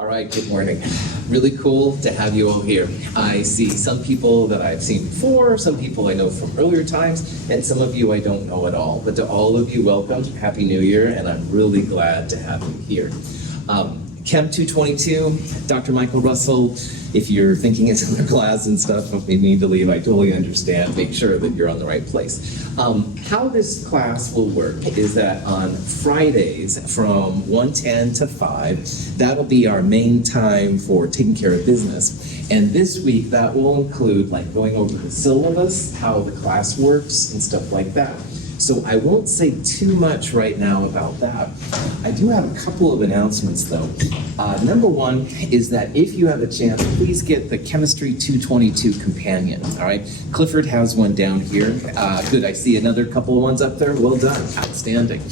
All right, good morning. Really cool to have you all here. I see some people that I've seen before, some people I know from earlier times, and some of you I don't know at all. But to all of you, welcome, Happy New Year, and I'm really glad to have you here. Chem 222, Dr. Michael Russell, if you're thinking it's in their class and stuff, if you need to leave, I totally understand. Make sure that you're on the right place. How this class will work is that on Fridays from 1:10 to 5, that'll be our main time for taking care of business. And this week, that will include like going over the syllabus, how the class works, and stuff like that. So I won't say too much right now about that. I do have a couple of announcements though. Number one is that if you have a chance, please get the Chemistry 222 companion, all right? Clifford has one down here. Good, I see another couple of ones up there. Well done, outstanding.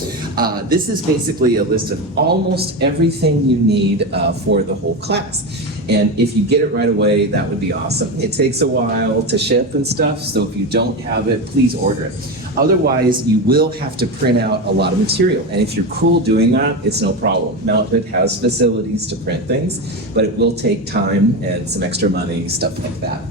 This is basically a list of almost everything you need for the whole class. And if you get it right away, that would be awesome. It takes a while to ship and stuff, so if you don't have it, please order it. Otherwise, you will have to print out a lot of material. And if you're cool doing that, it's no problem. Mount Hood has facilities to print things, but it will take time and some extra money, stuff like that.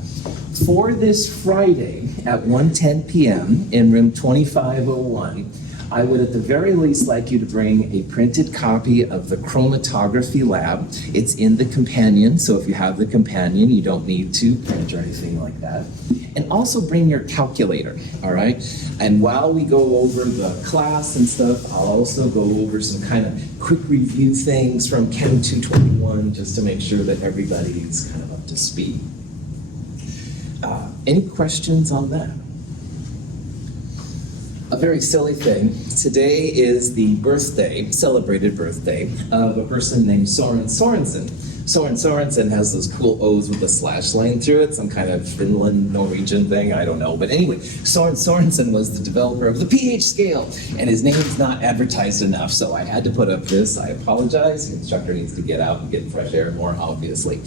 For this Friday at 1:10 p.m. in room 2501, I would at the very least like you to bring a printed copy of the chromatography lab. It's in the companion, so if you have the companion, you don't need to print or anything like that. And also bring your calculator, all right? And while we go over the class and stuff, I'll also go over some kind of quick review things from Chem 221 just to make sure that everybody's kind of up to speed. Any questions on that? A very silly thing. Today is the birthday, celebrated birthday, of a person named Soren Sorensen. Soren Sorensen has those cool O's with a slash line through it, some kind of Finland, Norwegian thing, I don't know. But anyway, Soren Sorensen was the developer of the pH scale, and his name's not advertised enough, so I had to put up this. I apologize. The instructor needs to get out and get fresh air more, obviously.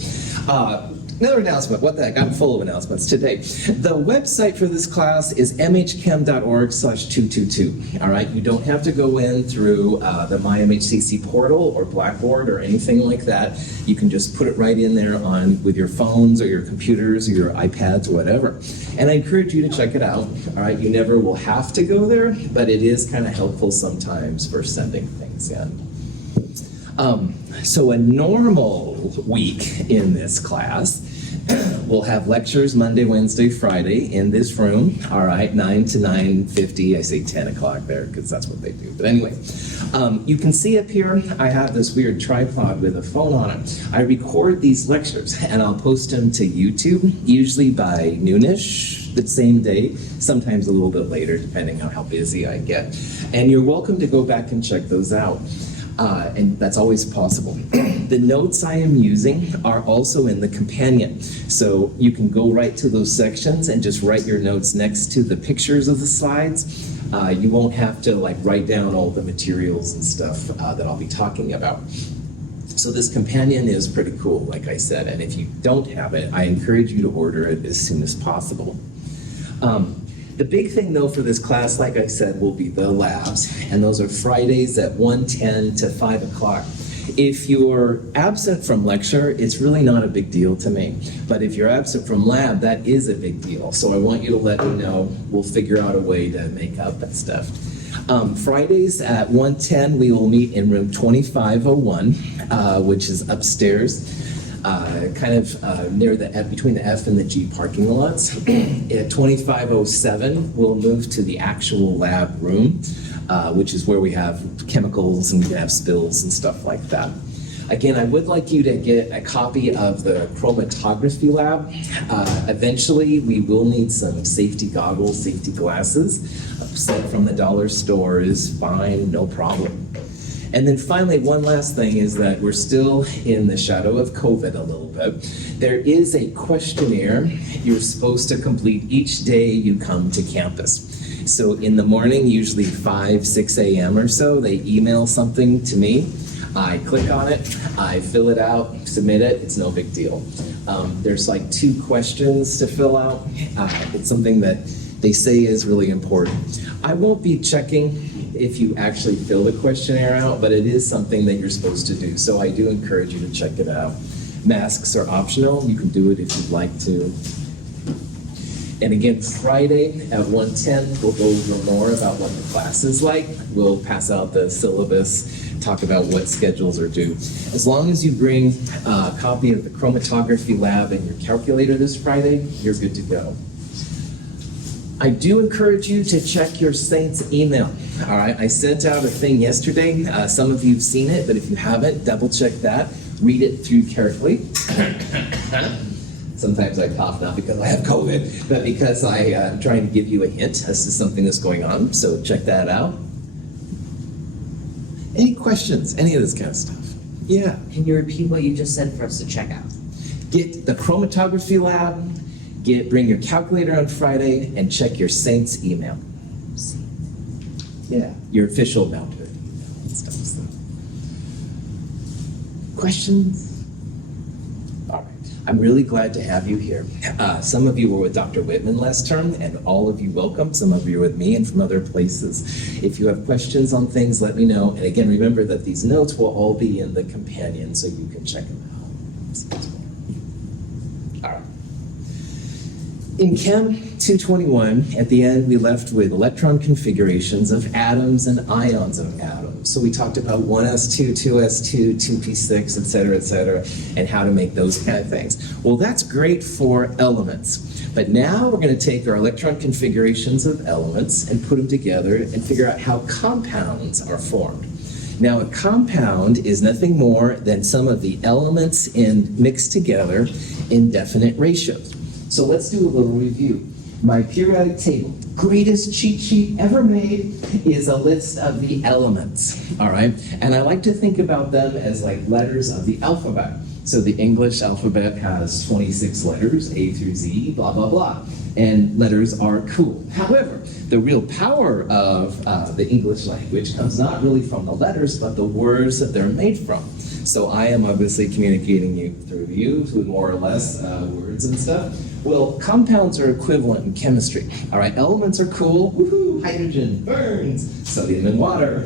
Another announcement, what the heck, I'm full of announcements today. The website for this class is mhchem.org/222, all right? You don't have to go in through the MyMHCC portal or Blackboard or anything like that. You can just put it right in there with your phones or your computers or your iPads or whatever. And I encourage you to check it out, all right? You never will have to go there, but it is kind of helpful sometimes for sending things in. So a normal week in this class, we'll have lectures Monday, Wednesday, Friday in this room, all right, 9 to 9:50. I say 10 o'clock there because that's what they do. But anyway, you can see up here, I have this weird tripod with a phone on it. I record these lectures and I'll post them to YouTube, usually by noonish the same day, sometimes a little bit later, depending on how busy I get. And you're welcome to go back and check those out. And that's always possible. The notes I am using are also in the companion. So you can go right to those sections and just write your notes next to the pictures of the slides. You won't have to like write down all the materials and stuff that I'll be talking about. So this companion is pretty cool, like I said, and if you don't have it, I encourage you to order it as soon as possible. The big thing though for this class, like I said, will be the labs, and those are Fridays at 1:10 to 5 o'clock. If you're absent from lecture, it's really not a big deal to me. But if you're absent from lab, that is a big deal. So I want you to let me know. We'll figure out a way to make up that stuff. Fridays at 1:10, we will meet in room 2501, which is upstairs. Kind of near the between the F and the G parking lots. At 2507, we'll move to the actual lab room, which is where we have chemicals and we have spills and stuff like that. Again, I would like you to get a copy of the chromatography lab. Eventually, we will need some safety goggles, safety glasses. A set from the dollar store is fine, no problem. And then finally, one last thing is that we're still in the shadow of COVID a little bit. There is a questionnaire you're supposed to complete each day you come to campus. So in the morning, usually 5, 6 a.m. or so, they email something to me. I click on it, I fill it out, submit it, it's no big deal. There's like 2 questions to fill out. It's something that they say is really important. I won't be checking if you actually fill the questionnaire out, but it is something that you're supposed to do. So I do encourage you to check it out. Masks are optional. You can do it if you'd like to. And again, Friday at 1:10, we'll go over more about what the class is like. We'll pass out the syllabus, talk about what schedules are due. As long as you bring a copy of the chromatography lab and your calculator this Friday, you're good to go. I do encourage you to check your Saints email. All right, I sent out a thing yesterday. Some of you have seen it, but if you haven't, double check that. Read it through carefully. Sometimes I cough, not because I have COVID, but because I'm trying to give you a hint as to something that's going on. So check that out. Any questions? Any of this kind of stuff? Yeah. Can you repeat what you just said for us to check out? Get the chromatography lab, bring your calculator on Friday, and check your Saints email. Yeah, your official Mount Hood stuff. Questions? All right. I'm really glad to have you here. Some of you were with Dr. Whitman last term, and all of you welcome. Some of you are with me and from other places. If you have questions on things, let me know. And again, remember that these notes will all be in the companion, so you can check them out. All right. In Chem 221, at the end, we left with electron configurations of atoms and ions of atoms. So we talked about 1s2, 2s2, 2p6, et cetera, and how to make those kind of things. Well, that's great for elements. But now we're going to take our electron configurations of elements and put them together and figure out how compounds are formed. Now, a compound is nothing more than some of the elements mixed together in definite ratios. So let's do a little review. My periodic table, greatest cheat sheet ever made, is a list of the elements, all right? And I like to think about them as like letters of the alphabet. So the English alphabet has 26 letters, A through Z, blah, blah, blah. And letters are cool. However, the real power of the English language comes not really from the letters, but the words that they're made from. So I am obviously communicating through you with more or less words and stuff. Well, compounds are equivalent in chemistry. All right, elements are cool. Woohoo, hydrogen burns. Sodium and water.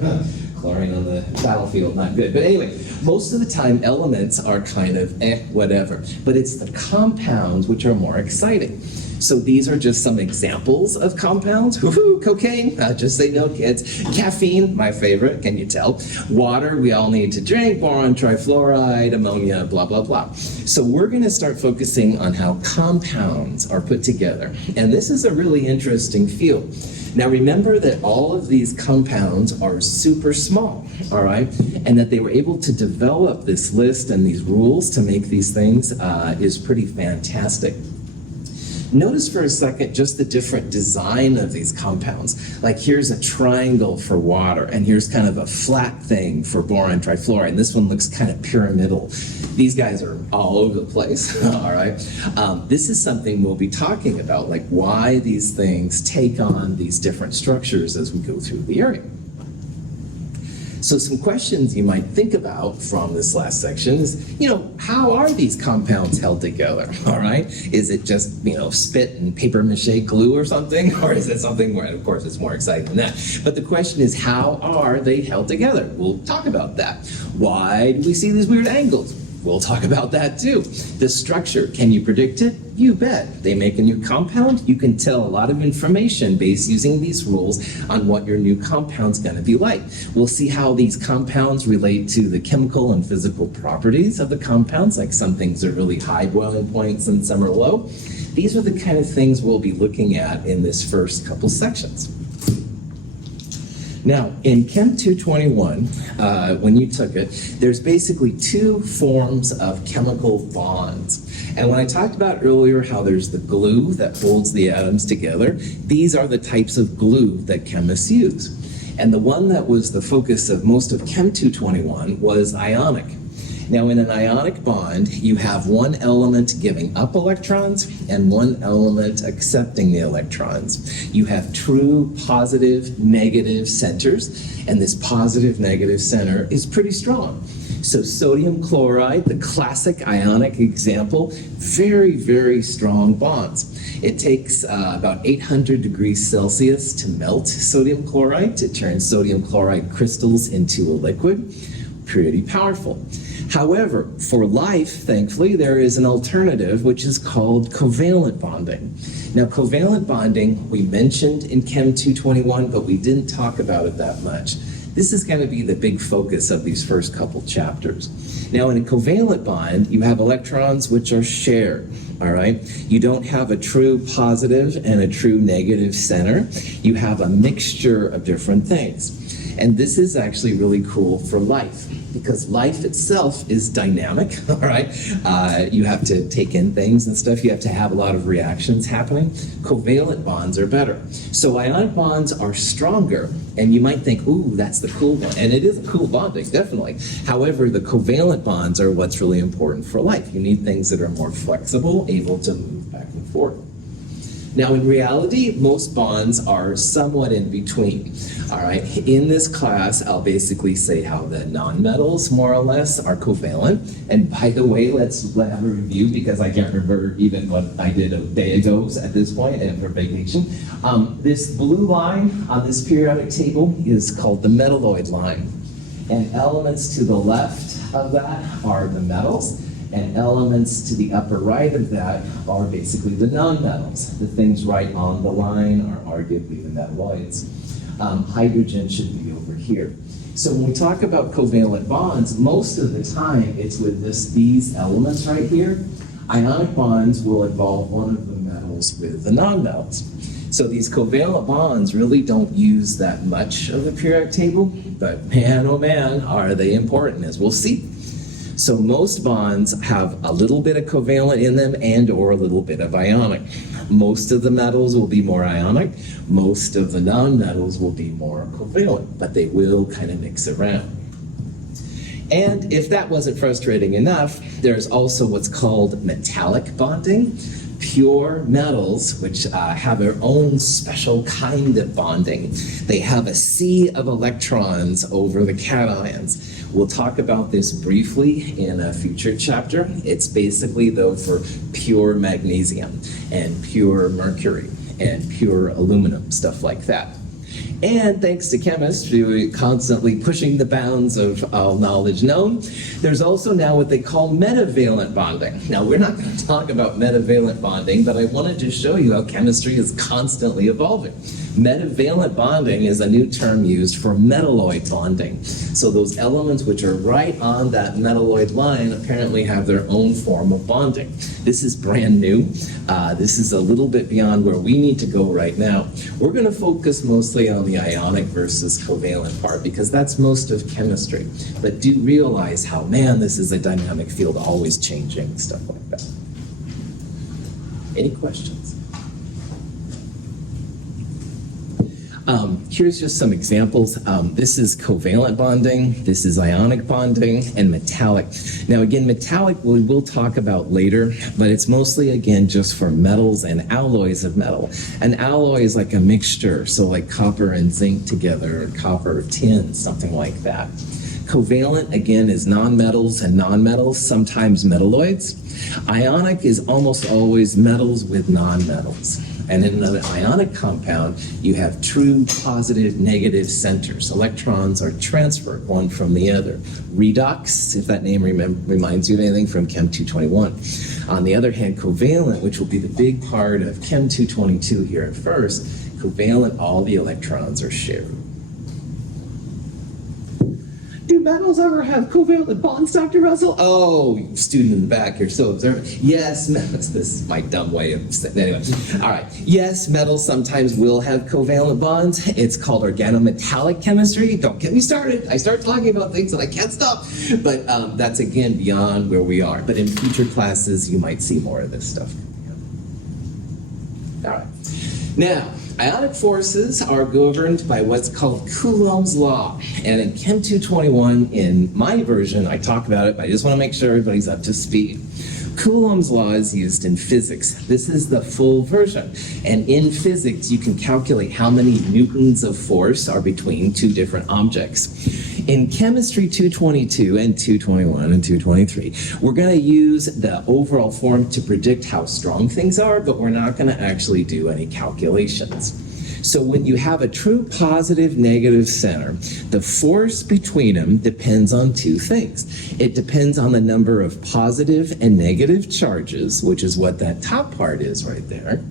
Chlorine on the battlefield, not good. But anyway, most of the time elements are kind of whatever. But it's the compounds which are more exciting. So these are just some examples of compounds. Woohoo, cocaine, just say no, kids. Caffeine, my favorite, can you tell? Water, we all need to drink, boron, trifluoride, ammonia, blah, blah, blah. So we're gonna start focusing on how compounds are put together. And this is a really interesting field. Now remember that all of these compounds are super small, all right? And that they were able to develop this list and these rules to make these things is pretty fantastic. Notice for a second just the different design of these compounds. Like here's a triangle for water, and here's kind of a flat thing for boron trifluoride. This one looks kind of pyramidal. These guys are all over the place, all right? This is something we'll be talking about, like why these things take on these different structures as we go through the area. So some questions you might think about from this last section is, how are these compounds held together, all right? Is it just, spit and paper mache glue or something? Or is it something where, of course, it's more exciting than that. But the question is, how are they held together? We'll talk about that. Why do we see these weird angles? We'll talk about that too. The structure, can you predict it? You bet. They make a new compound, you can tell a lot of information based using these rules on what your new compound's gonna be like. We'll see how these compounds relate to the chemical and physical properties of the compounds, like some things are really high boiling points and some are low. These are the kind of things we'll be looking at in this first couple sections. Now, in Chem 221, when you took it, there's basically two forms of chemical bonds. And when I talked about earlier how there's the glue that holds the atoms together, these are the types of glue that chemists use. And the one that was the focus of most of Chem 221 was ionic. Now, in an ionic bond, you have one element giving up electrons and one element accepting the electrons. You have true positive, negative centers, and this positive, negative center is pretty strong. So sodium chloride, the classic ionic example, very, very strong bonds. It takes about 800 degrees Celsius to melt sodium chloride to turn sodium chloride crystals into a liquid. Pretty powerful. However, for life, thankfully, there is an alternative which is called covalent bonding. Now, covalent bonding we mentioned in Chem 221, but we didn't talk about it that much. This is going to be the big focus of these first couple chapters. Now, in a covalent bond, you have electrons which are shared, all right? You don't have a true positive and a true negative center. You have a mixture of different things. And this is actually really cool for life, because life itself is dynamic, all right? You have to take in things and stuff. You have to have a lot of reactions happening. Covalent bonds are better. So ionic bonds are stronger, and you might think, ooh, that's the cool one. And it is a cool bonding, definitely. However, the covalent bonds are what's really important for life. You need things that are more flexible, able to move back and forth. Now, in reality, most bonds are somewhat in between. All right, in this class, I'll basically say how the nonmetals, more or less, are covalent. And by the way, let's have a review, because I can't remember even what I did a day ago at this point and for vacation. This blue line on this periodic table is called the metalloid line. And elements to the left of that are the metals. And elements to the upper right of that are basically the nonmetals. The things right on the line are arguably the metalloids. Hydrogen should be over here. So when we talk about covalent bonds, most of the time it's with these elements right here. Ionic bonds will involve one of the metals with the nonmetals. So these covalent bonds really don't use that much of the periodic table, but man, oh man, are they important, as we'll see. So most bonds have a little bit of covalent in them and or a little bit of ionic. Most of the metals will be more ionic. Most of the nonmetals will be more covalent, but they will kind of mix around. And if that wasn't frustrating enough, there's also what's called metallic bonding. Pure metals, which have their own special kind of bonding. They have a sea of electrons over the cations. We'll talk about this briefly in a future chapter. It's basically, though, for pure magnesium and pure mercury and pure aluminum, stuff like that. And thanks to chemists who are constantly pushing the bounds of all knowledge known, there's also now what they call metavalent bonding. Now, we're not going to talk about metavalent bonding, but I wanted to show you how chemistry is constantly evolving. Metavalent bonding is a new term used for metalloid bonding. So those elements which are right on that metalloid line apparently have their own form of bonding. This is brand new. This is a little bit beyond where we need to go right now. We're going to focus mostly on the ionic versus covalent part, because that's most of chemistry. But do realize how, man, this is a dynamic field, always changing, stuff like that. Any questions? Here's just some examples. This is covalent bonding, this is ionic bonding, and metallic. Now again, metallic we will talk about later, but it's mostly, again, just for metals and alloys of metal. An alloy is like a mixture, so like copper and zinc together, or copper, tin, something like that. Covalent, again, is nonmetals and nonmetals, sometimes metalloids. Ionic is almost always metals with nonmetals. And in an ionic compound, you have true positive, negative centers. Electrons are transferred one from the other. Redox, if that name reminds you of anything from Chem 221. On the other hand, covalent, which will be the big part of Chem 222 here at first, covalent, all the electrons are shared. Do metals ever have covalent bonds, Dr. Russell? Oh, student in the back, you're so observant. Yes, metals, this is my dumb way of saying, anyway. All right, yes, metals sometimes will have covalent bonds. It's called organometallic chemistry. Don't get me started. I start talking about things and I can't stop. But that's, again, beyond where we are. But in future classes, you might see more of this stuff. All right. Now, ionic forces are governed by what's called Coulomb's law. And in Chem 221, in my version, I talk about it, but I just want to make sure everybody's up to speed. Coulomb's law is used in physics. This is the full version. And in physics, you can calculate how many newtons of force are between two different objects. In chemistry 222 and 221 and 223, we're going to use the overall form to predict how strong things are, but we're not going to actually do any calculations. So when you have a true positive negative center, the force between them depends on two things. It depends on the number of positive and negative charges, which is what that top part is right there.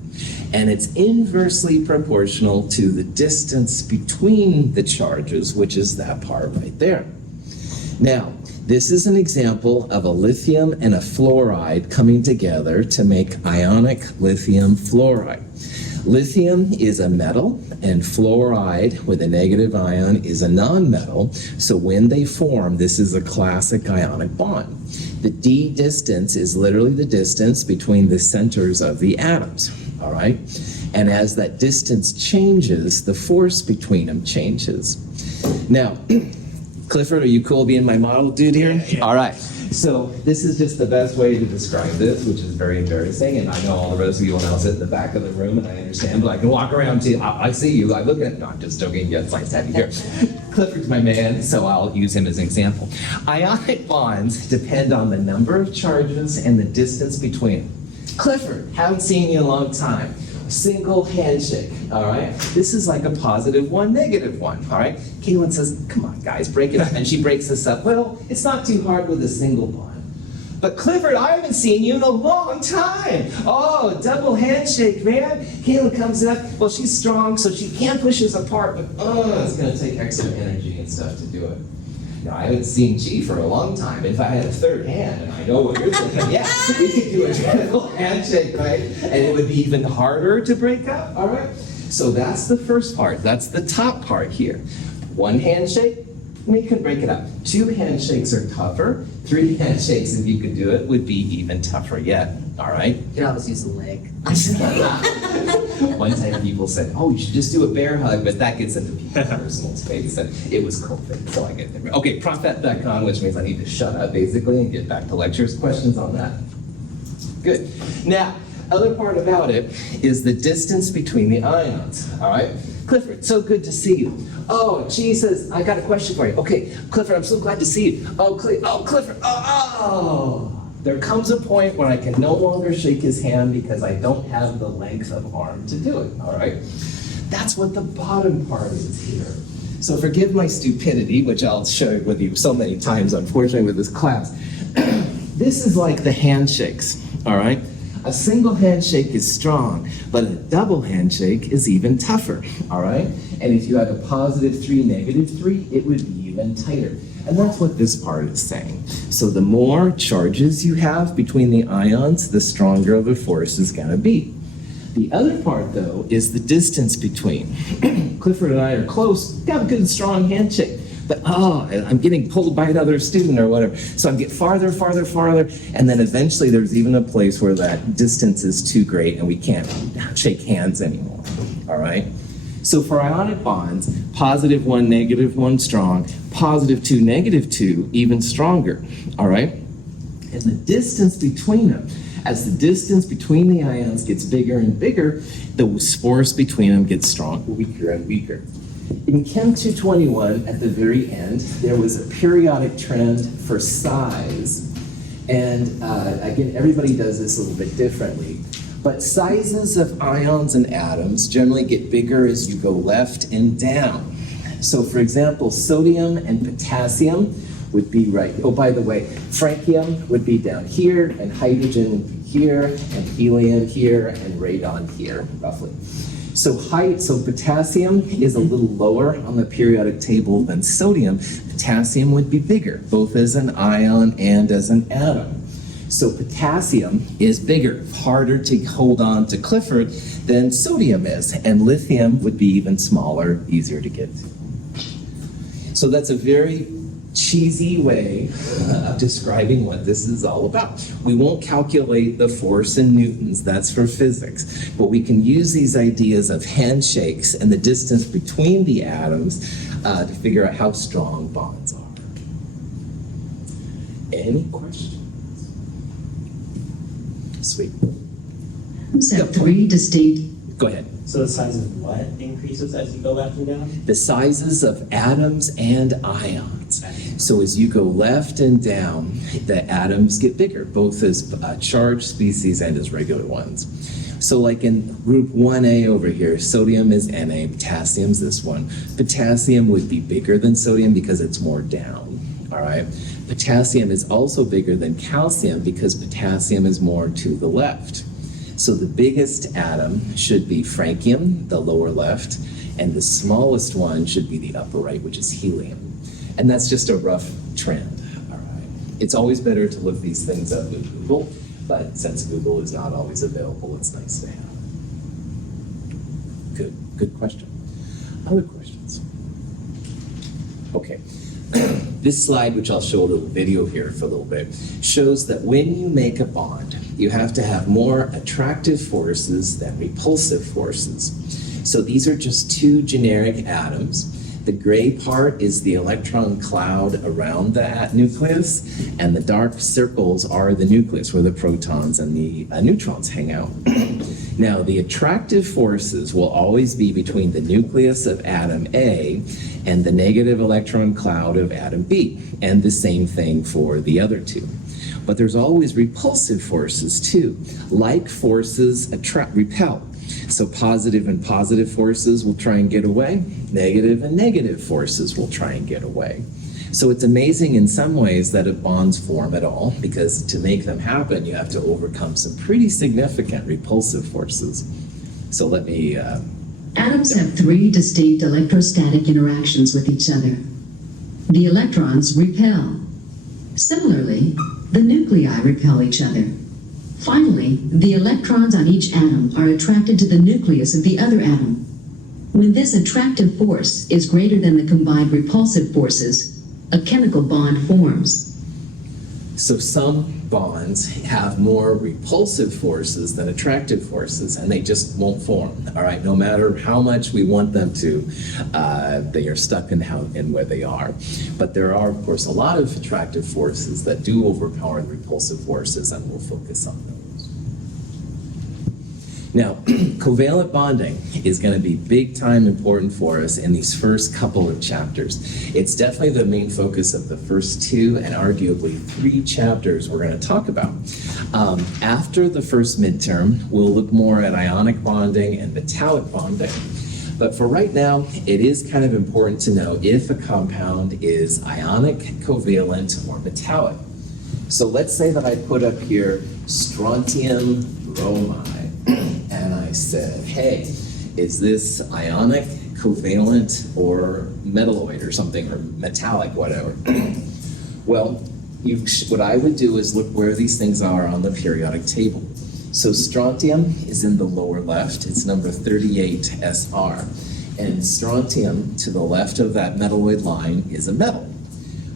And it's inversely proportional to the distance between the charges, which is that part right there. Now, this is an example of a lithium and a fluoride coming together to make ionic lithium fluoride. Lithium is a metal, and fluoride with a negative ion is a nonmetal. So when they form, this is a classic ionic bond. The d distance is literally the distance between the centers of the atoms, all right? And as that distance changes, the force between them changes. Now, Clifford, are you cool being my model dude here? Yeah. All right. So this is just the best way to describe this, which is very embarrassing, and I know all the rest of you will now sit in the back of the room, and I understand, but I can walk around to you. I see you, I look at, no, I'm just joking, yeah, it's nice to have you here. Clifford's my man, so I'll use him as an example. Ionic bonds depend on the number of charges and the distance between them. Clifford, haven't seen you in a long time. Single handshake, all right? This is like a positive one, negative one, all right? Caitlin says, come on, guys, break it up. And she breaks this up. Well, it's not too hard with a single bond. But Clifford, I haven't seen you in a long time. Oh, double handshake, man. Caitlin comes up. Well, she's strong, so she can't push us apart, but it's going to take extra energy and stuff to do it. Now, I haven't seen G for a long time. If I had a third hand, and I know what you're thinking, yeah, we could do a triple handshake, right? And it would be even harder to break up, all right? So that's the first part. That's the top part here. One handshake, we can break it up. Two handshakes are tougher. Three handshakes, if you could do it, would be even tougher yet, all right? You can always use a leg. One time people said, oh, you should just do a bear hug, but that gets into people's personal space, and it was COVID, so I get there. Okay, prophet.com, which means I need to shut up, basically, and get back to lectures. Questions on that? Good. Now, other part about it is the distance between the ions, all right? Clifford, so good to see you. Oh, Jesus, I got a question for you. Okay, Clifford, I'm so glad to see you. Oh, Clifford, There comes a point where I can no longer shake his hand because I don't have the length of arm to do it, all right? That's what the bottom part is here. So forgive my stupidity, which I'll share with you so many times, unfortunately, with this class. This is like the handshakes, all right? A single handshake is strong, but a double handshake is even tougher, all right? And if you had a positive 3, negative 3, it would be even tighter. And that's what this part is saying. So the more charges you have between the ions, the stronger the force is going to be. The other part, though, is the distance between. Clifford and I are close, got a good strong handshake. But I'm getting pulled by another student or whatever. So I get farther, and then eventually there's even a place where that distance is too great and we can't shake hands anymore, all right? So for ionic bonds, positive 1, negative 1 strong, positive 2, negative 2 even stronger, all right? And the distance between them, as the distance between the ions gets bigger and bigger, the force between them gets weaker and weaker. In Chem 221, at the very end, there was a periodic trend for size. And again, everybody does this a little bit differently. But sizes of ions and atoms generally get bigger as you go left and down. So for example, sodium and potassium would be right. Oh, by the way, francium would be down here, and hydrogen would be here, and helium here, and radon here, roughly. So potassium is a little lower on the periodic table than sodium. Potassium would be bigger, both as an ion and as an atom. So potassium is bigger, harder to hold on to Clifford than sodium is, and lithium would be even smaller, easier to get to. So that's a very cheesy way of describing what this is all about. We won't calculate the force in newtons, that's for physics, but we can use these ideas of handshakes and the distance between the atoms to figure out how strong bonds are. Any questions? Sweet. So 3 distinct. Go ahead. So the size of what increases as you go left and down? The sizes of atoms and ions. So as you go left and down, the atoms get bigger, both as charged species and as regular ones. So like in group 1A over here, sodium is Na, potassium's this one. Potassium would be bigger than sodium because it's more down, all right? Potassium is also bigger than calcium because potassium is more to the left. So the biggest atom should be francium, the lower left, and the smallest one should be the upper right, which is helium. And that's just a rough trend, all right? It's always better to look these things up in Google, but since Google is not always available, it's nice to have. Good question. Other questions? Okay. This slide, which I'll show a little video here for a little bit, shows that when you make a bond, you have to have more attractive forces than repulsive forces. So these are just two generic atoms. The gray part is the electron cloud around that nucleus, and the dark circles are the nucleus where the protons and the neutrons hang out. Now, the attractive forces will always be between the nucleus of atom A and the negative electron cloud of atom B, and the same thing for the other two. But there's always repulsive forces too. Like forces repel. So positive and positive forces will try and get away. Negative and negative forces will try and get away. So it's amazing in some ways that if bonds form at all, because to make them happen, you have to overcome some pretty significant repulsive forces. So let me... Atoms have three distinct electrostatic interactions with each other. The electrons repel. Similarly, the nuclei repel each other. Finally, the electrons on each atom are attracted to the nucleus of the other atom. When this attractive force is greater than the combined repulsive forces, a chemical bond forms. So some bonds have more repulsive forces than attractive forces, and they just won't form, all right? No matter how much we want them to, they are stuck in where they are. But there are, of course, a lot of attractive forces that do overpower the repulsive forces, and we'll focus on those. Now, covalent bonding is going to be big time important for us in these first couple of chapters. It's definitely the main focus of the first two and arguably 3 chapters we're going to talk about. After the first midterm, we'll look more at ionic bonding and metallic bonding. But for right now, it is kind of important to know if a compound is ionic, covalent, or metallic. So let's say that I put up here strontium bromide. And I said, hey, is this ionic, covalent, or metalloid or something, or metallic, whatever? Well, what I would do is look where these things are on the periodic table. So strontium is in the lower left. It's number 38 SR. And strontium, to the left of that metalloid line, is a metal.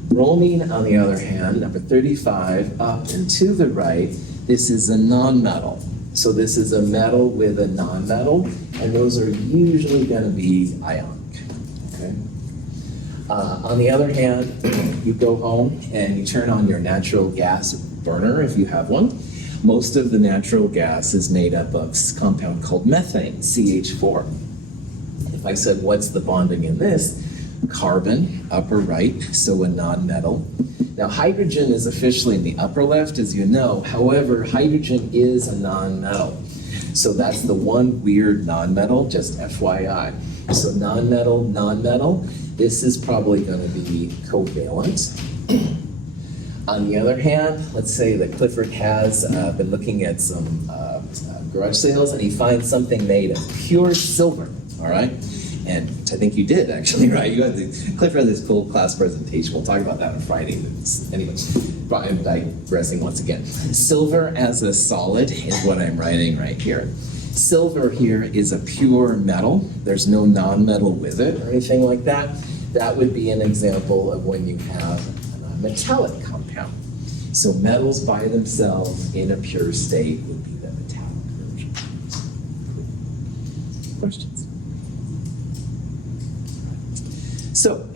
Bromine, on the other hand, number 35, up and to the right, this is a nonmetal. So this is a metal with a nonmetal, and those are usually going to be ionic. Okay? On the other hand, you go home and you turn on your natural gas burner if you have one. Most of the natural gas is made up of a compound called methane, CH4. If I said, what's the bonding in this? Carbon, upper right, so a nonmetal. Now, hydrogen is officially in the upper left, as you know. However, hydrogen is a nonmetal. So that's the one weird nonmetal, just FYI. So nonmetal, nonmetal. This is probably going to be covalent. On the other hand, let's say that Clifford has been looking at some garage sales, and he finds something made of pure silver, all right? And I think you did, actually, right? Clifford had this cool class presentation. We'll talk about that on Friday. Anyway, I'm digressing once again. Silver as a solid is what I'm writing right here. Silver here is a pure metal. There's no nonmetal with it or anything like that. That would be an example of when you have a metallic compound. So metals by themselves in a pure state would be the metallic version. Questions? So,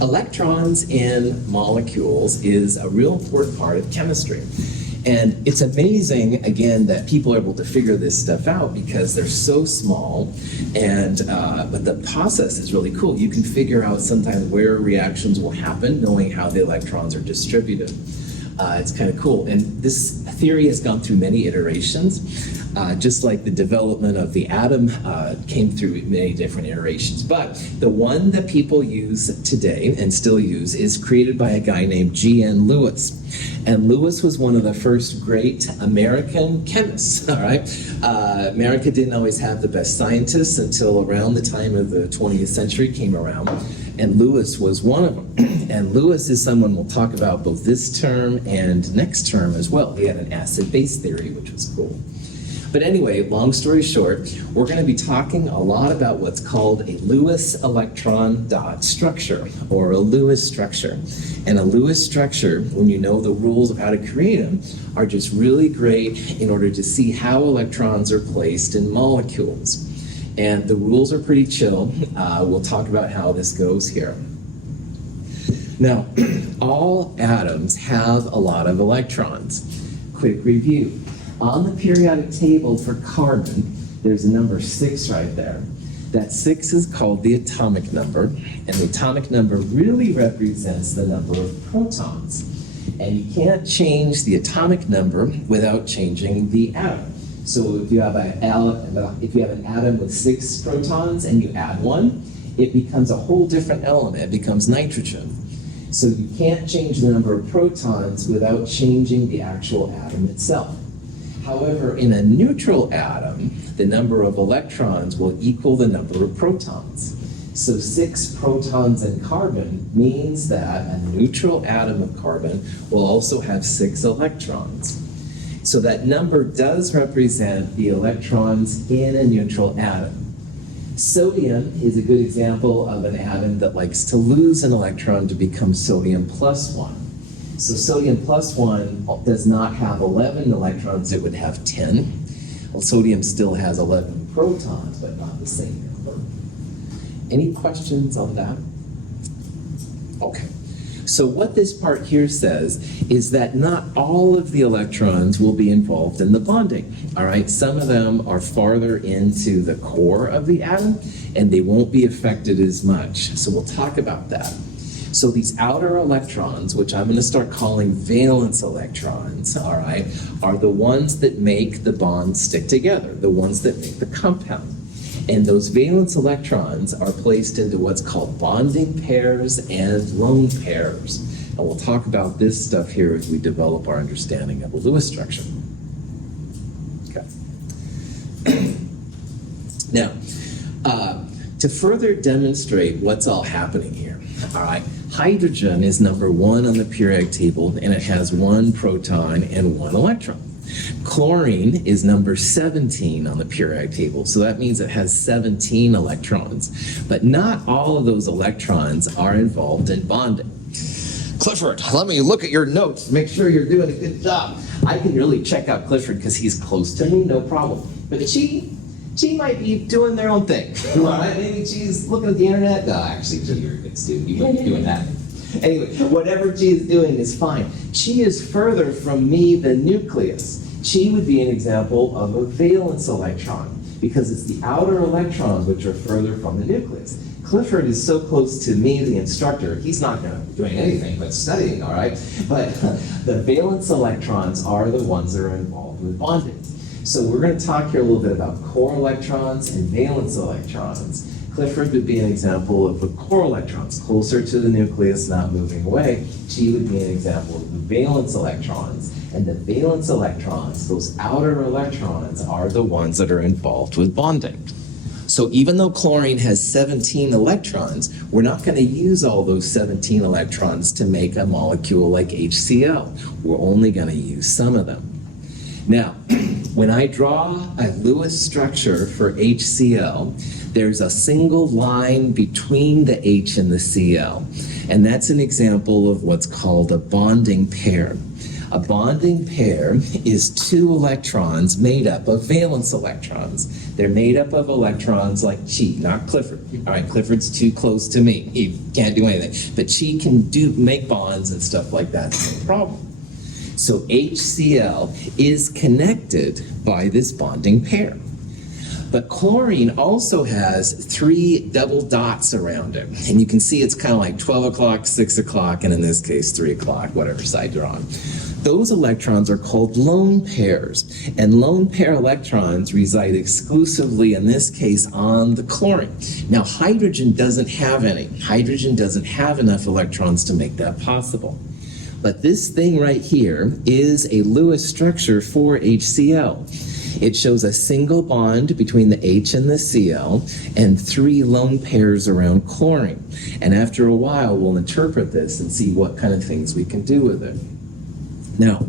electrons in molecules is a real important part of chemistry. And it's amazing, again, that people are able to figure this stuff out because they're so small, and but the process is really cool. You can figure out sometimes where reactions will happen, knowing how the electrons are distributed. It's kind of cool. And this theory has gone through many iterations, just like the development of the atom came through many different iterations. But the one that people use today and still use is created by a guy named G.N. Lewis. And Lewis was one of the first great American chemists, all right? America didn't always have the best scientists until around the time of the 20th century came around, and Lewis was one of them. And Lewis is someone we'll talk about both this term and next term as well. He had an acid-base theory, which was cool. But anyway, long story short, we're going to be talking a lot about what's called a Lewis electron dot structure, or a Lewis structure. And a Lewis structure, when you know the rules of how to create them, are just really great in order to see how electrons are placed in molecules. And the rules are pretty chill. We'll talk about how this goes here. Now, all atoms have a lot of electrons. Quick review. On the periodic table for carbon, there's a number 6 right there. That 6 is called the atomic number, and the atomic number really represents the number of protons. And you can't change the atomic number without changing the atom. So if you have an atom with 6 protons and you add 1, it becomes a whole different element. It becomes nitrogen. So you can't change the number of protons without changing the actual atom itself. However, in a neutral atom, the number of electrons will equal the number of protons. So 6 protons in carbon means that a neutral atom of carbon will also have 6 electrons. So that number does represent the electrons in a neutral atom. Sodium is a good example of an atom that likes to lose an electron to become sodium plus 1. So sodium plus 1 does not have 11 electrons, it would have 10. Well, sodium still has 11 protons, but not the same number. Any questions on that? Okay. So what this part here says is that not all of the electrons will be involved in the bonding. All right, some of them are farther into the core of the atom, and they won't be affected as much. So we'll talk about that. So these outer electrons, which I'm going to start calling valence electrons, all right, are the ones that make the bonds stick together, the ones that make the compound. And those valence electrons are placed into what's called bonding pairs and lone pairs. And we'll talk about this stuff here as we develop our understanding of a Lewis structure. Okay. Now, to further demonstrate what's all happening here, all right, hydrogen is number 1 on the periodic table, and it has 1 proton and 1 electron. Chlorine is number 17 on the periodic table, so that means it has 17 electrons. But not all of those electrons are involved in bonding. Clifford, let me look at your notes, make sure you're doing a good job. I can really check out Clifford because he's close to me, no problem. But she might be doing their own thing. Right? Maybe she's looking at the internet. No, actually, Chi, you're a good student. You might be doing that. Anyway, whatever Chi is doing is fine. Chi is further from me than nucleus. Chi would be an example of a valence electron because it's the outer electrons which are further from the nucleus. Clifford is so close to me, the instructor, he's not going to be doing anything but studying, all right? But the valence electrons are the ones that are involved with bonding. So we're going to talk here a little bit about core electrons and valence electrons. Clifford would be an example of the core electrons, closer to the nucleus, not moving away. Chi would be an example of the valence electrons. And the valence electrons, those outer electrons, are the ones that are involved with bonding. So even though chlorine has 17 electrons, we're not going to use all those 17 electrons to make a molecule like HCl. We're only going to use some of them. Now, when I draw a Lewis structure for HCl, there's a single line between the H and the Cl, and that's an example of what's called a bonding pair. A bonding pair is 2 electrons made up of valence electrons. They're made up of electrons like Chi, not Clifford. All right, Clifford's too close to me. He can't do anything. But Chi can make bonds and stuff like that. No problem. So HCl is connected by this bonding pair. But chlorine also has 3 double dots around it. And you can see it's kind of like 12 o'clock, 6 o'clock, and in this case, 3 o'clock, whatever side you're on. Those electrons are called lone pairs. And lone pair electrons reside exclusively, in this case, on the chlorine. Now, hydrogen doesn't have any. Hydrogen doesn't have enough electrons to make that possible. But this thing right here is a Lewis structure for HCl. It shows a single bond between the H and the Cl and 3 lone pairs around chlorine. And after a while, we'll interpret this and see what kind of things we can do with it. Now,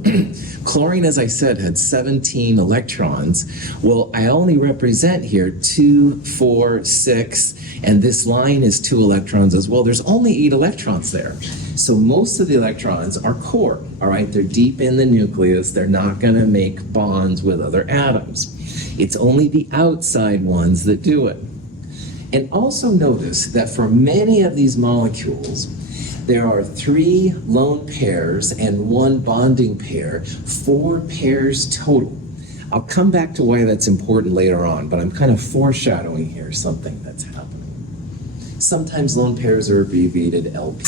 chlorine, as I said, had 17 electrons. Well, I only represent here 2, 4, 6, and this line is 2 electrons as well. There's only 8 electrons there. So most of the electrons are core, all right? They're deep in the nucleus. They're not going to make bonds with other atoms. It's only the outside ones that do it. And also notice that for many of these molecules, there are 3 lone pairs and 1 bonding pair, 4 pairs total. I'll come back to why that's important later on, but I'm kind of foreshadowing here something that's happening. Sometimes lone pairs are abbreviated LP.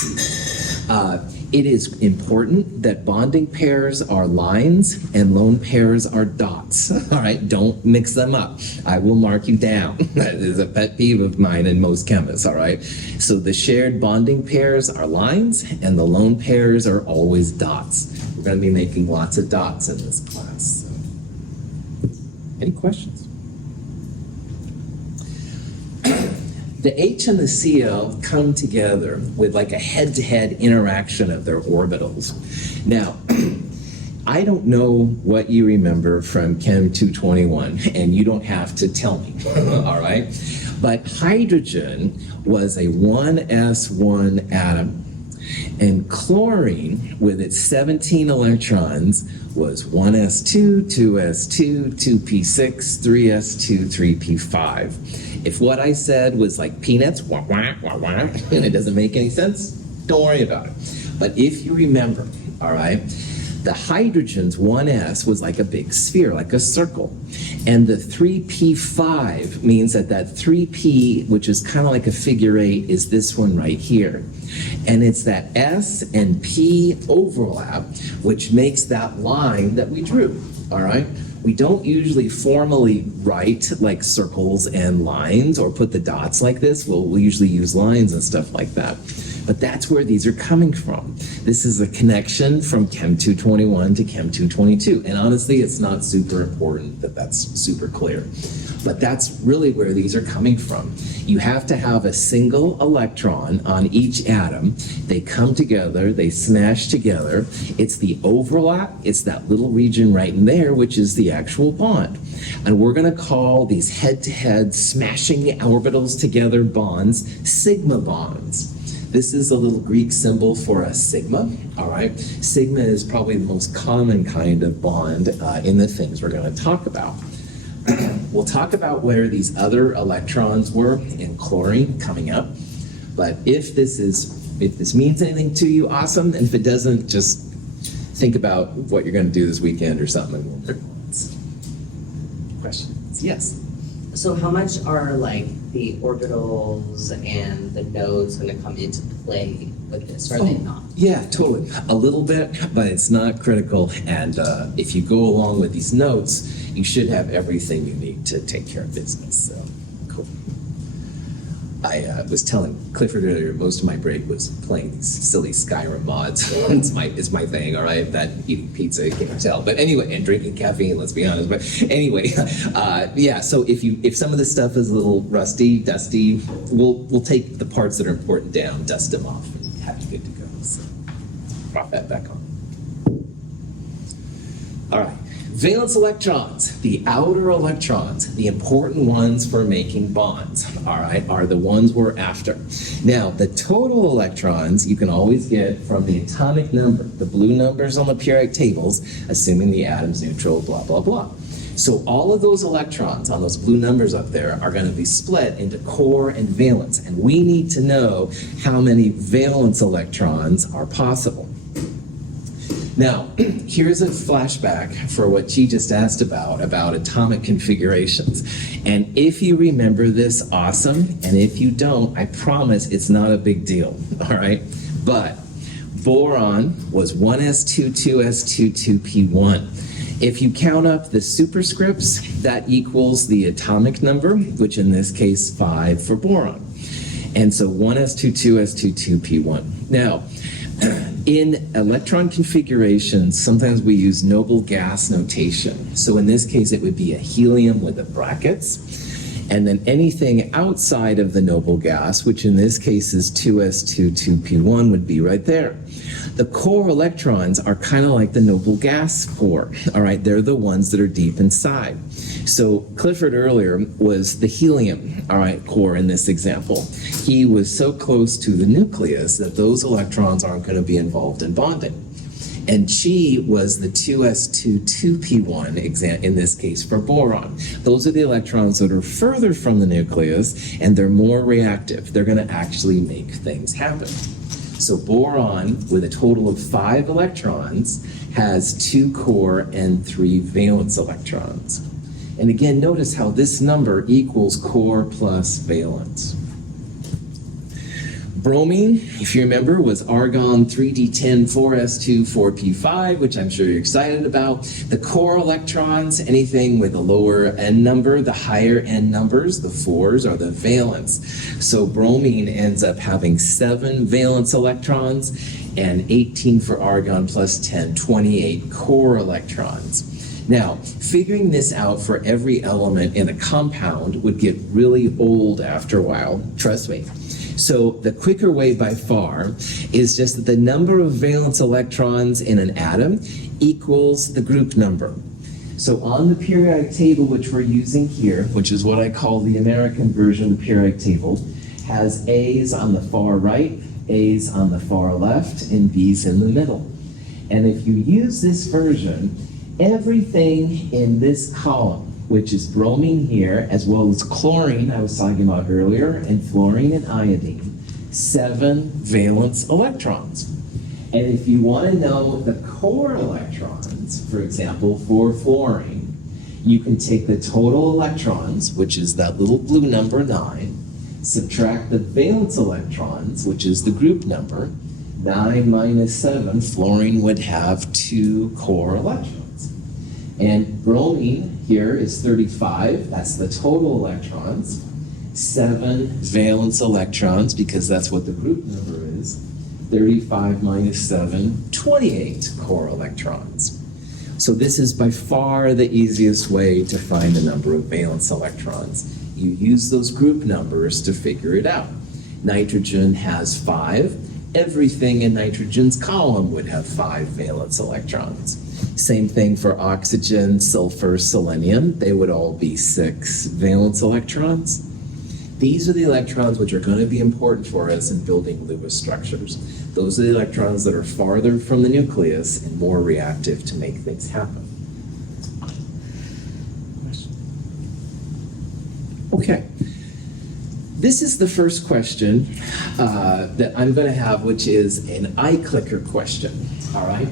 It is important that bonding pairs are lines and lone pairs are dots. All right, don't mix them up. I will mark you down. That is a pet peeve of mine and most chemists, all right? So the shared bonding pairs are lines and the lone pairs are always dots. We're going to be making lots of dots in this class. So. Any questions? The H and the Cl come together with like a head-to-head interaction of their orbitals. Now, I don't know what you remember from Chem 221, and you don't have to tell me, all right? But hydrogen was a 1s1 atom, and chlorine, with its 17 electrons, was 1s2, 2s2, 2p6, 3s2, 3p5. If what I said was like peanuts, wah, wah, wah, wah, and it doesn't make any sense, don't worry about it. But if you remember, all right, the hydrogen's 1s was like a big sphere, like a circle. And the 3p5 means that 3p, which is kind of like a figure 8, is this one right here. And it's that S and P overlap, which makes that line that we drew, all right? We don't usually formally write like circles and lines or put the dots like this. We'll usually use lines and stuff like that. But that's where these are coming from. This is a connection from Chem 221 to Chem 222. And honestly, it's not super important that that's super clear. But that's really where these are coming from. You have to have a single electron on each atom. They come together, they smash together. It's the overlap, it's that little region right in there, which is the actual bond. And we're going to call these head-to-head smashing the orbitals together bonds sigma bonds. This is a little Greek symbol for a sigma, all right? Sigma is probably the most common kind of bond in the things we're going to talk about. We'll talk about where these other electrons were in chlorine coming up, but if this means anything to you, awesome, and if it doesn't, just think about what you're going to do this weekend or something. Questions? Yes? So how much are like the orbitals and the nodes going to come into play with this, or are they not? Yeah, totally. A little bit, but it's not critical. And if you go along with these notes, you should have everything you need to take care of business. So, cool. I was telling Clifford earlier, most of my break was playing these silly Skyrim mods. it's my thing, all right? That eating pizza, you can't tell. But anyway, and drinking caffeine, let's be honest. But anyway, yeah, so if some of this stuff is a little rusty, dusty, we'll take the parts that are important down, dust them off, and have you good to go. So drop that back on. All right. Valence electrons, the outer electrons, the important ones for making bonds, all right, are the ones we're after. Now, the total electrons you can always get from the atomic number, the blue numbers on the periodic tables, assuming the atom's neutral, blah, blah, blah. So all of those electrons on those blue numbers up there are going to be split into core and valence, and we need to know how many valence electrons are possible. Now, here's a flashback for what she just asked about atomic configurations. And if you remember this, awesome. And if you don't, I promise it's not a big deal, all right? But boron was 1s2, 2s2, 2p1. If you count up the superscripts, that equals the atomic number, which in this case 5 for boron. And so 1s2, 2s2, 2p1. Now, in electron configurations, sometimes we use noble gas notation. So in this case, it would be a helium with the brackets. And then anything outside of the noble gas, which in this case is 2s2, 2p1, would be right there. The core electrons are kind of like the noble gas core, all right? They're the ones that are deep inside. So Clifford earlier was the helium, all right, core in this example. He was so close to the nucleus that those electrons aren't going to be involved in bonding. And Chi was the 2s2, 2p1 in this case for boron. Those are the electrons that are further from the nucleus and they're more reactive. They're going to actually make things happen. So boron, with a total of 5 electrons, has 2 core and 3 valence electrons. And again, notice how this number equals core plus valence. Bromine, if you remember, was argon 3d10, 4s2, 4p5, which I'm sure you're excited about. The core electrons, anything with a lower n number, the higher n numbers, the 4s, are the valence. So bromine ends up having 7 valence electrons and 18 for argon plus 10, 28 core electrons. Now, figuring this out for every element in a compound would get really old after a while, trust me. So the quicker way by far is just that the number of valence electrons in an atom equals the group number. So on the periodic table, which we're using here, which is what I call the American version of the periodic table, has A's on the far right, A's on the far left, and B's in the middle. And if you use this version, everything in this column, which is bromine here, as well as chlorine I was talking about earlier, and fluorine and iodine, 7 valence electrons. And if you want to know the core electrons, for example, for fluorine, you can take the total electrons, which is that little blue number 9, subtract the valence electrons, which is the group number, 9 minus 7, fluorine would have 2 core electrons. And bromine here is 35, that's the total electrons, 7 valence electrons, because that's what the group number is, 35 minus 7, 28 core electrons. So this is by far the easiest way to find the number of valence electrons. You use those group numbers to figure it out. Nitrogen has 5. Everything in nitrogen's column would have 5 valence electrons. Same thing for oxygen, sulfur, selenium. They would all be 6 valence electrons. These are the electrons which are going to be important for us in building Lewis structures. Those are the electrons that are farther from the nucleus and more reactive to make things happen. Okay. This is the first question that I'm going to have, which is an iClicker question, all right?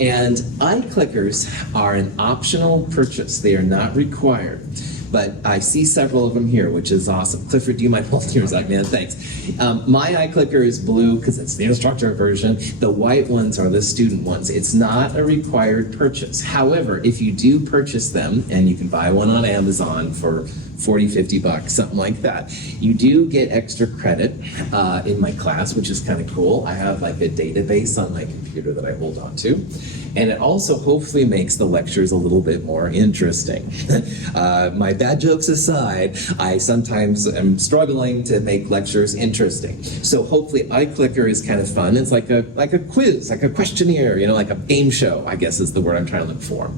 And iClickers are an optional purchase. They are not required. But I see several of them here, which is awesome. Clifford, do you mind holding yours up, man? Thanks. My iClicker is blue because it's the instructor version. The white ones are the student ones. It's not a required purchase. However, if you do purchase them, and you can buy one on Amazon for 40, 50 bucks, something like that, you do get extra credit in my class, which is kind of cool. I have like a database on my computer that I hold on to. And it also hopefully makes the lectures a little bit more interesting. My bad jokes aside, I sometimes am struggling to make lectures interesting. So hopefully iClicker is kind of fun. It's like a quiz, like a questionnaire, you know, like a game show, I guess is the word I'm trying to look for.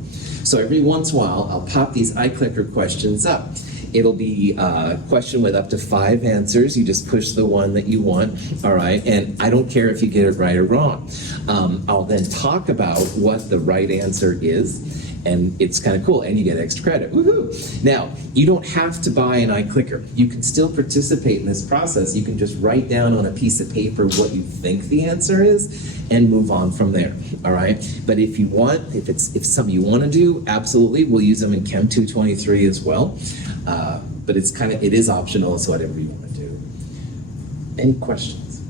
So every once in a while, I'll pop these iClicker questions up. It'll be a question with up to 5 answers. You just push the one that you want, all right? And I don't care if you get it right or wrong. I'll then talk about what the right answer is, And it's kind of cool, and you get extra credit. Woohoo! Now, you don't have to buy an iClicker. You can still participate in this process. You can just write down on a piece of paper what you think the answer is and move on from there, all right? But if you want, if it's something you want to do, absolutely, we'll use them in Chem 223 as well. But it is optional, it's whatever you want to do. Any questions?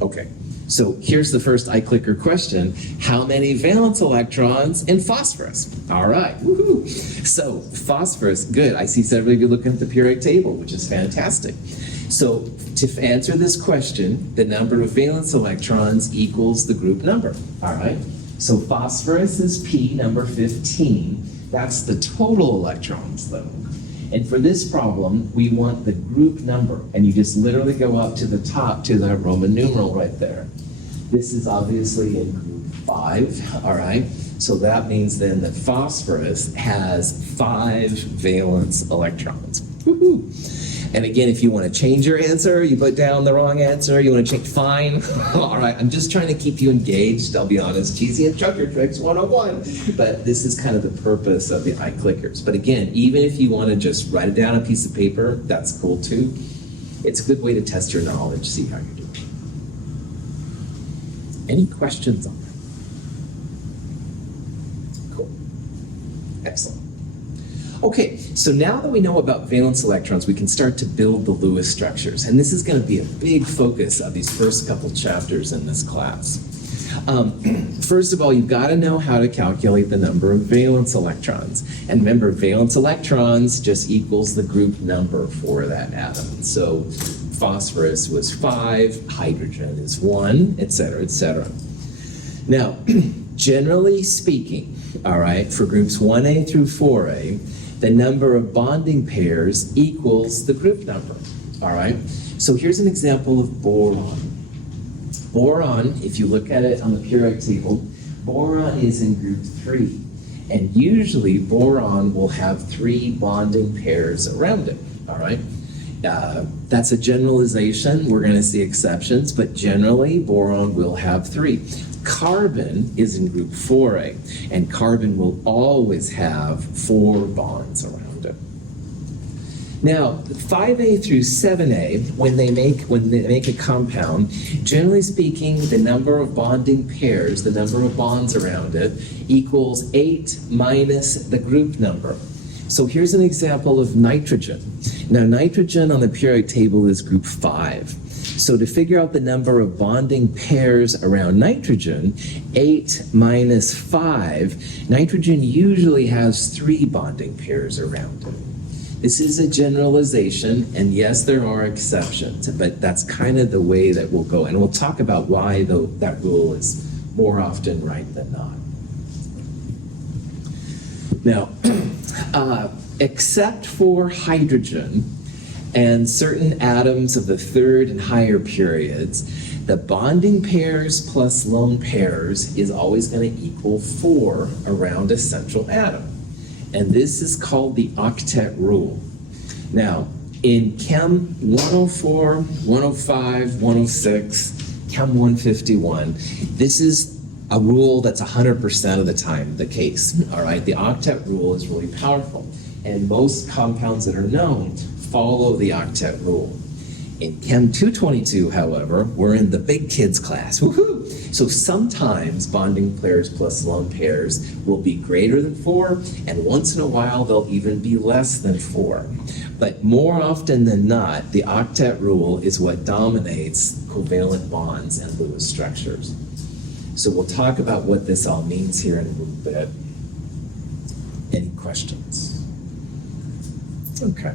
Okay. So here's the first iClicker question. How many valence electrons in phosphorus? All right, woohoo. So phosphorus, good. I see several of you looking at the periodic table, which is fantastic. So to answer this question, the number of valence electrons equals the group number, all right? So phosphorus is P, number 15. That's the total electrons, though. And for this problem, we want the group number, and you just literally go up to the top to the Roman numeral right there. This is obviously in group 5, all right? So that means then that phosphorus has 5 valence electrons. Woohoo! And again, if you want to change your answer, you put down the wrong answer, you want to change, fine. All right, I'm just trying to keep you engaged, I'll be honest. Cheesy instructor tricks 101. But this is kind of the purpose of the iClickers. But again, even if you want to just write it down on a piece of paper, that's cool too. It's a good way to test your knowledge, see how you're doing. Any questions on that? Cool. Excellent. Okay, so now that we know about valence electrons, we can start to build the Lewis structures. And this is going to be a big focus of these first couple chapters in this class. First of all, you've got to know how to calculate the number of valence electrons. And remember, valence electrons just equals the group number for that atom. So phosphorus was 5, hydrogen is 1, etc., etc. Now, generally speaking, all right, for groups 1A through 4A, the number of bonding pairs equals the group number, all right? So here's an example of boron. Boron, if you look at it on the periodic table, boron is in group 3. And usually boron will have 3 bonding pairs around it, all right? That's a generalization. We're going to see exceptions, but generally boron will have 3. Carbon is in group 4A, and carbon will always have 4 bonds around it. Now, 5A through 7A, when they make a compound, generally speaking, the number of bonding pairs, the number of bonds around it, equals 8 minus the group number. So here's an example of nitrogen. Now, nitrogen on the periodic table is group 5. So to figure out the number of bonding pairs around nitrogen, 8 minus 5, nitrogen usually has 3 bonding pairs around it. This is a generalization, and yes, there are exceptions, but that's kind of the way that we'll go. And we'll talk about why that rule is more often right than not. Now, except for hydrogen, and certain atoms of the 3rd and higher periods, the bonding pairs plus lone pairs is always going to equal 4 around a central atom. And this is called the octet rule. Now, in Chem 104, 105, 106, Chem 151, this is a rule that's 100% of the time the case, all right? The octet rule is really powerful. And most compounds that are known follow the octet rule. In Chem 222, however, we're in the big kids class. Woohoo! So sometimes bonding pairs plus lone pairs will be greater than 4, and once in a while they'll even be less than 4. But more often than not, the octet rule is what dominates covalent bonds and Lewis structures. So we'll talk about what this all means here in a little bit. Any questions? Okay.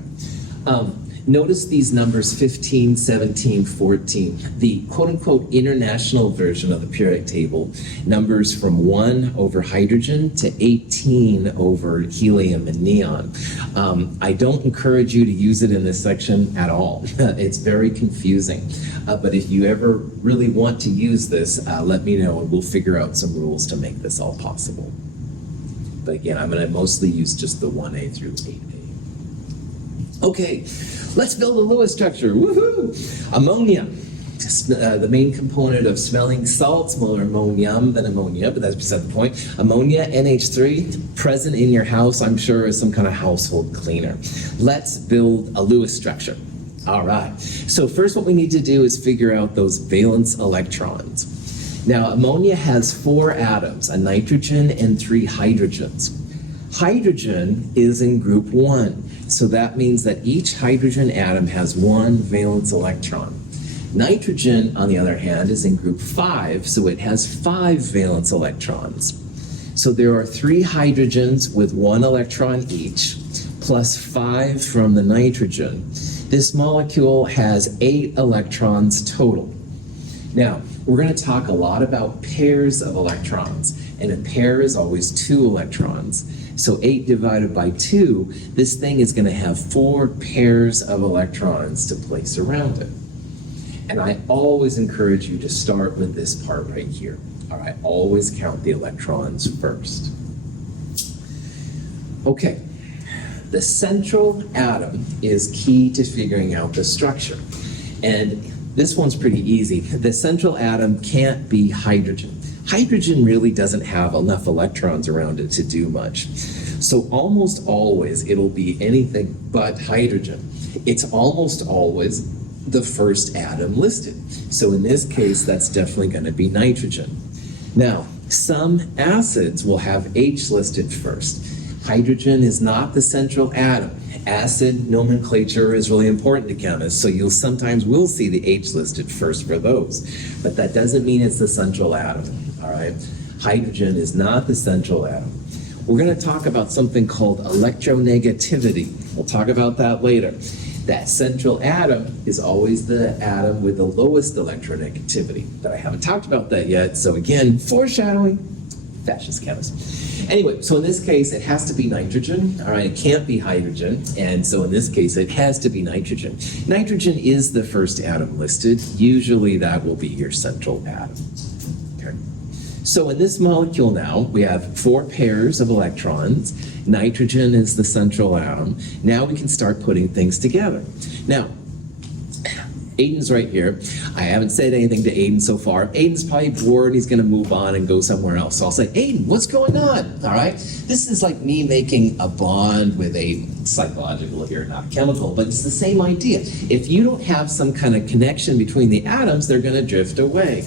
Notice these numbers 15, 17, 14. The quote-unquote international version of the periodic table numbers from 1 over hydrogen to 18 over helium and neon. I don't encourage you to use it in this section at all. It's very confusing. But if you ever really want to use this, let me know and we'll figure out some rules to make this all possible. But again, I'm going to mostly use just the 1A through 8A. Okay, let's build a Lewis structure. Woohoo! Ammonia. the main component of smelling salts, more ammonium than ammonia, but that's beside the point. Ammonia, NH3, present in your house, I'm sure, is some kind of household cleaner. Let's build a Lewis structure. All right. So first what we need to do is figure out those valence electrons. Now, ammonia has 4 atoms, a nitrogen and 3 hydrogens. Hydrogen is in group 1, so that means that each hydrogen atom has 1 valence electron. Nitrogen, on the other hand, is in group 5, so it has 5 valence electrons. So there are 3 hydrogens with 1 electron each, plus 5 from the nitrogen. This molecule has 8 electrons total. Now, we're going to talk a lot about pairs of electrons, and a pair is always 2 electrons. So 8 divided by 2, this thing is going to have 4 pairs of electrons to place around it. And I always encourage you to start with this part right here. All right, always count the electrons first. Okay, the central atom is key to figuring out the structure. And this one's pretty easy. The central atom can't be hydrogen. Hydrogen really doesn't have enough electrons around it to do much. So almost always it'll be anything but hydrogen. It's almost always the first atom listed. So in this case, that's definitely going to be nitrogen. Now, some acids will have H listed first. Hydrogen is not the central atom. Acid nomenclature is really important to chemists, so you'll sometimes will see the H listed first for those. But that doesn't mean it's the central atom, all right? Hydrogen is not the central atom. We're going to talk about something called electronegativity. We'll talk about that later. That central atom is always the atom with the lowest electronegativity. But I haven't talked about that yet, so again, foreshadowing, fascist chemist. Anyway, so in this case, it has to be nitrogen, all right? It can't be hydrogen, and so in this case, it has to be nitrogen. Nitrogen is the first atom listed. Usually that will be your central atom. Okay. So in this molecule now, we have 4 pairs of electrons. Nitrogen is the central atom. Now we can start putting things together. Now, Aiden's right here. I haven't said anything to Aiden so far. Aiden's probably bored. He's going to move on and go somewhere else. So I'll say, Aiden, what's going on? All right? This is like me making a bond with Aiden. Psychological here, not chemical, but it's the same idea. If you don't have some kind of connection between the atoms, they're going to drift away.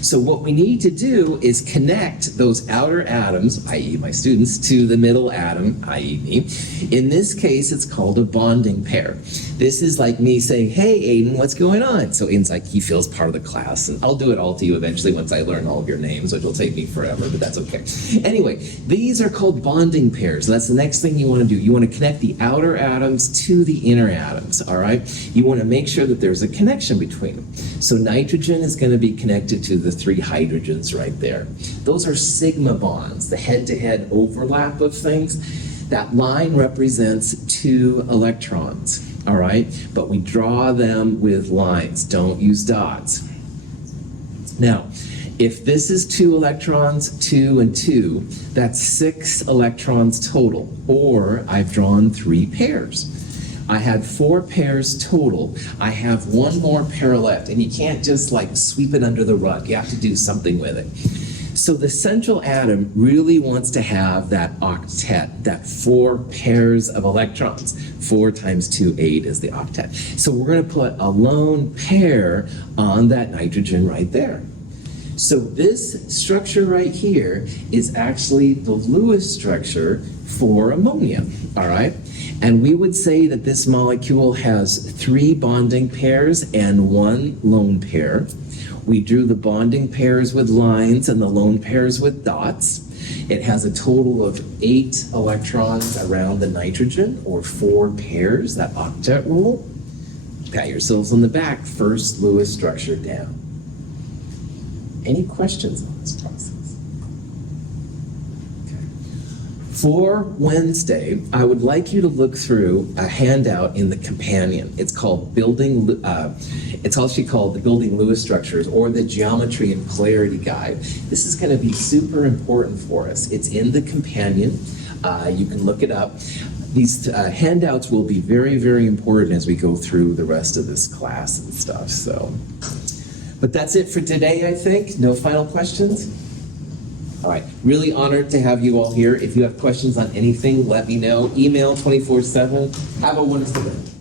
So what we need to do is connect those outer atoms, i.e. my students, to the middle atom, i.e. me. In this case, it's called a bonding pair. This is like me saying, hey, Aiden, what's going on? So Aiden's like, he feels part of the class, and I'll do it all to you eventually once I learn all of your names, which will take me forever, but that's okay. Anyway, these are called bonding pairs. That's the next thing you want to do. You want to connect the outer atoms to the inner atoms, all right? You want to make sure that there's a connection between them. So nitrogen is going to be connected to the 3 hydrogens right there. Those are sigma bonds, the head-to-head overlap of things. That line represents 2 electrons, all right? But we draw them with lines. Don't use dots. Now, if this is 2 electrons, 2 and 2, that's 6 electrons total, or I've drawn 3 pairs. I had 4 pairs total. I have 1 more pair left, and you can't just like sweep it under the rug. You have to do something with it. So the central atom really wants to have that octet, that 4 pairs of electrons. 4 times 2, 8 is the octet. So we're going to put a lone pair on that nitrogen right there. So this structure right here is actually the Lewis structure for ammonia, all right? And we would say that this molecule has 3 bonding pairs and 1 lone pair. We drew the bonding pairs with lines and the lone pairs with dots. It has a total of 8 electrons around the nitrogen, or 4 pairs, that octet rule. Pat yourselves on the back, first Lewis structure down. Any questions on this process? For Wednesday, I would like you to look through a handout in the companion. It's called it's actually called the Building Lewis Structures, or the Geometry and Clarity Guide. This is going to be super important for us. It's in the companion. You can look it up. These handouts will be very, very important as we go through the rest of this class and stuff. So, But that's it for today, I think. No final questions? All right. Really honored to have you all here. If you have questions on anything, let me know. Email 24/7. Have a wonderful day.